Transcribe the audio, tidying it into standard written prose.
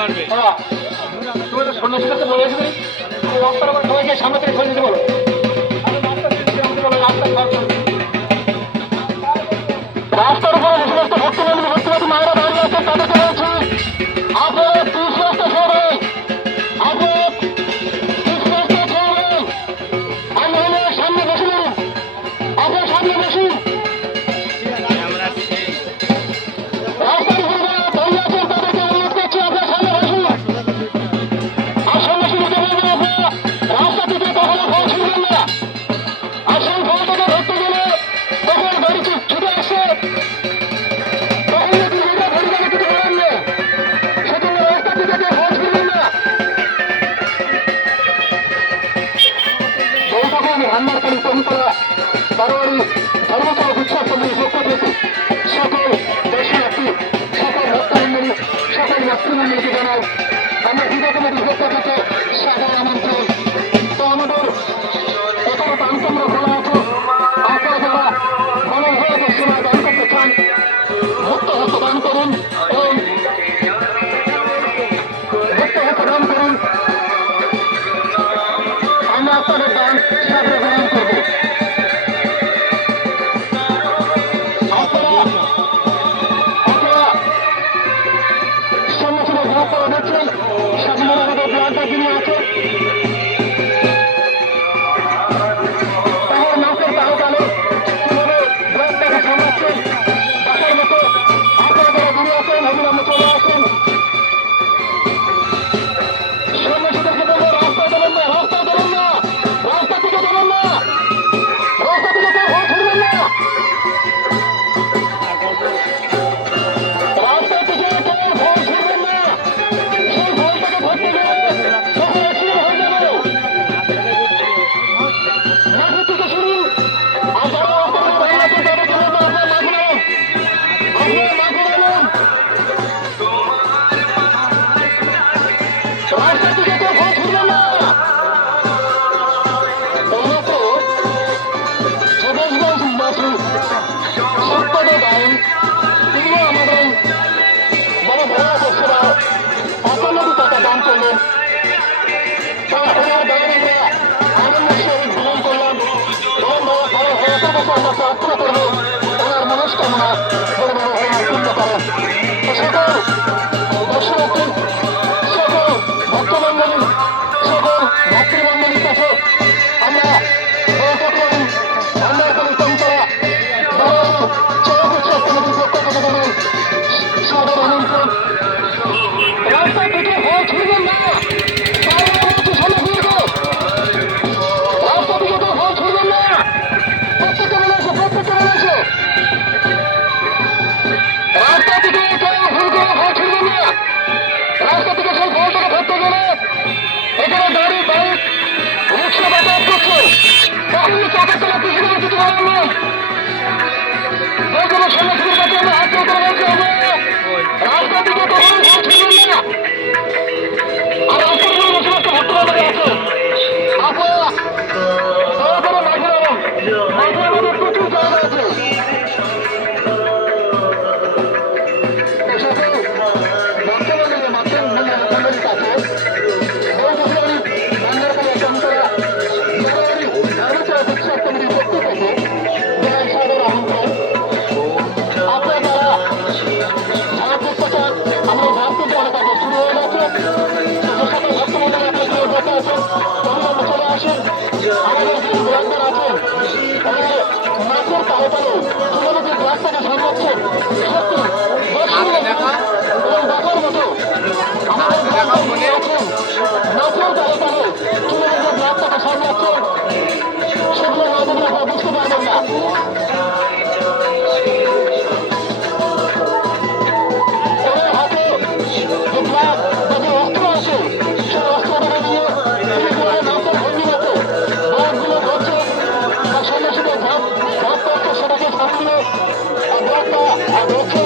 তুমি তো সন্ন্যাসীর কাছে বলে আসবে রাস্তার আবার সবাইকে সামনে থেকে ধরে দিতে বলো রাস্তার উপরে যে সমস্ত ভক্তবন্ধু ভক্তবতী মায়েরা দাঁড়িয়ে আছেন তাদেরকে বলছি আপনারা তীর্থরাস্তা সরবেন আপনারা তীর্থরাস্তা সরবেন আন্দোলনের সামনে বসুন আপনার সামনে বসুন রাস্তার উপরে যারা দাঁড়িয়ে আছেন তাদেরকে অনুরোধ করছি আপনার সামনে বসুন আর সন্ন্যাসীদেরকে বলবেন আপনারা রাস্তা থেকে কখনো ফল ছিলবেন না আসল ফলটাকে ধরতে গেলে তখন গাড়ি ছুটে আসে রান্নারকারী কবিতলা বারোয়ারি ধর্মতলা উৎসব কমিটির পক্ষ থেকে সকল দর্শনার্থী সকল ভক্তমন্ডলী সকল মাতৃমন্ডলীকে জানাই আমরা পূজা কমিটির পক্ষ থেকে সাধারণ আমন্ত্রণ তো আমাদের এখনো দানকেন্দ্র খোলা আছে আপনারা যারা মনের হয়ে সময় দান করতে চান ভক্ত ভক্ত দান করুন এবং ভক্ত ভক্ত দান করুন আমরা আপনাদের দান সাথে গ্রহণ করবো আপনারা সন্ন্যাসীদের গুরুত্ব দেখছেন সাধারণ আমাদের ব্লাডটা যিনি আছে তাহলে নাচের তাহলে তাহলে কিভাবে ব্লাডটাকে সামলাচ্ছেন তাদের মতো আপনারা যারা দূরে আছেন অবিলম্বে চলে আসেন সন্ন্যাসীদেরকে বলবো রাস্তায় দেবেন না রাস্তায় দেবেন না রাস্তা থেকে দেবেন না রাস্তা থেকে কেউ ভোট ছুটবেন না রাস্তা থেকে কেউ ভোট ছুটবেন না সেই ভোটটাকে ধরতে গেলে তখন অ্যাক্সিডেন্ট হয়ে যাবে মাঠের থেকে শুনুন আর যারা রাস্তায় দাঁড়িয়ে আছেন তাদেরকে বলবো আপনার মাঠে নামুন আপনার মাঠে নামুন রাস্তা থেকে কেউ ভোট ছুটবেন না এইমাত্র যোগেশগঞ্জবাসী সত্যদের দান তিনিও আমাদের বড় ভরা বছরা ৫৫ টাকা দান করলেন ওনার দাঁড়িয়ে আনন্দের সহিত ভ্রমণ করলাম এবং বড় বছর আমরা প্রার্থনা করবো ওনার মনস্কামনা বড় বড় হয়ে পূর্ণ করেন সকল দর্শনার্থী সকল ভক্তমন্ডলী সকল ভাতৃমন্ডলীর কাছে আমরা বড়প্রথম রান্নারকারী কবিতলা বারোয়ারি চড়ক উৎসব কমিটির পক্ষ থেকে জানাই সাদর আমন্ত্রণ রাস্তা থেকে ভোট ছুটবেন না রাস্তা থেকে কেউ ভোট ছুটবেন না প্রত্যেককে বলেছে রাস্তা থেকে কেউ ভুল করে ভোট ছুটবেন না রাস্তা থেকে সেই ভোটটাকে ধরতে গেলে এখানে গাড়ি বাইক রিক্সা যাতায়াত করছে কখনই চাপের তলা পিছনে কিছু বলার নেই যে কোনো সন্ন্যাসীদের কাছে আমরা হাত করে বলতে হবে রাস্তা থেকে কখনই ভোট ছুটবেন না আর রাস্তার উপরে যে সমস্ত ভক্তবান্ধবী আছে আপনারা দয়া করে মাঠে নামুন মাঠে আমাদের প্রচুর জায়গা আছে মন্ডলীর কাছে রান্নারকারী কবিতলা বারোয়ারি ধর্মতলা উৎসব কমিটির পক্ষ থেকে জানাই সাদর আমন্ত্রণ আপনারা যারা ঝাড় করতে চান আমরা ঝাড় থেকে অনেক আগে শুরু হয়ে গেছে যে সকল ভক্তমন্ডলী আপনাদের বসে আছেন অবিলম্বে চলে আসেন আমাদের যে ব্লাডম্যান আছেন আমাদের মাছের তালে তালে কিভাবে যে ব্লাডটাকে সামলাচ্ছেন সত্যি দর্শনীয় এবং দেখার মতো আমাদের ব্লাডম্যান আছেন নাচের তালে তালে কিভাবে যে ব্লাডটাকে সামলাচ্ছেন সেগুলো না দেখলে আপনারা বুঝতে পারবেন না ওনার হাতে যে ব্লাড বা যে অস্ত্র আছে সেই অস্ত্রটাকে নিয়ে তিনি কিভাবে নাচের ভঙ্গি মতো ব্লাডগুলো ধরছে বা সন্ন্যাসীদের ভাব করছে সেটাকে সামনে ব্লাডটা ধরছে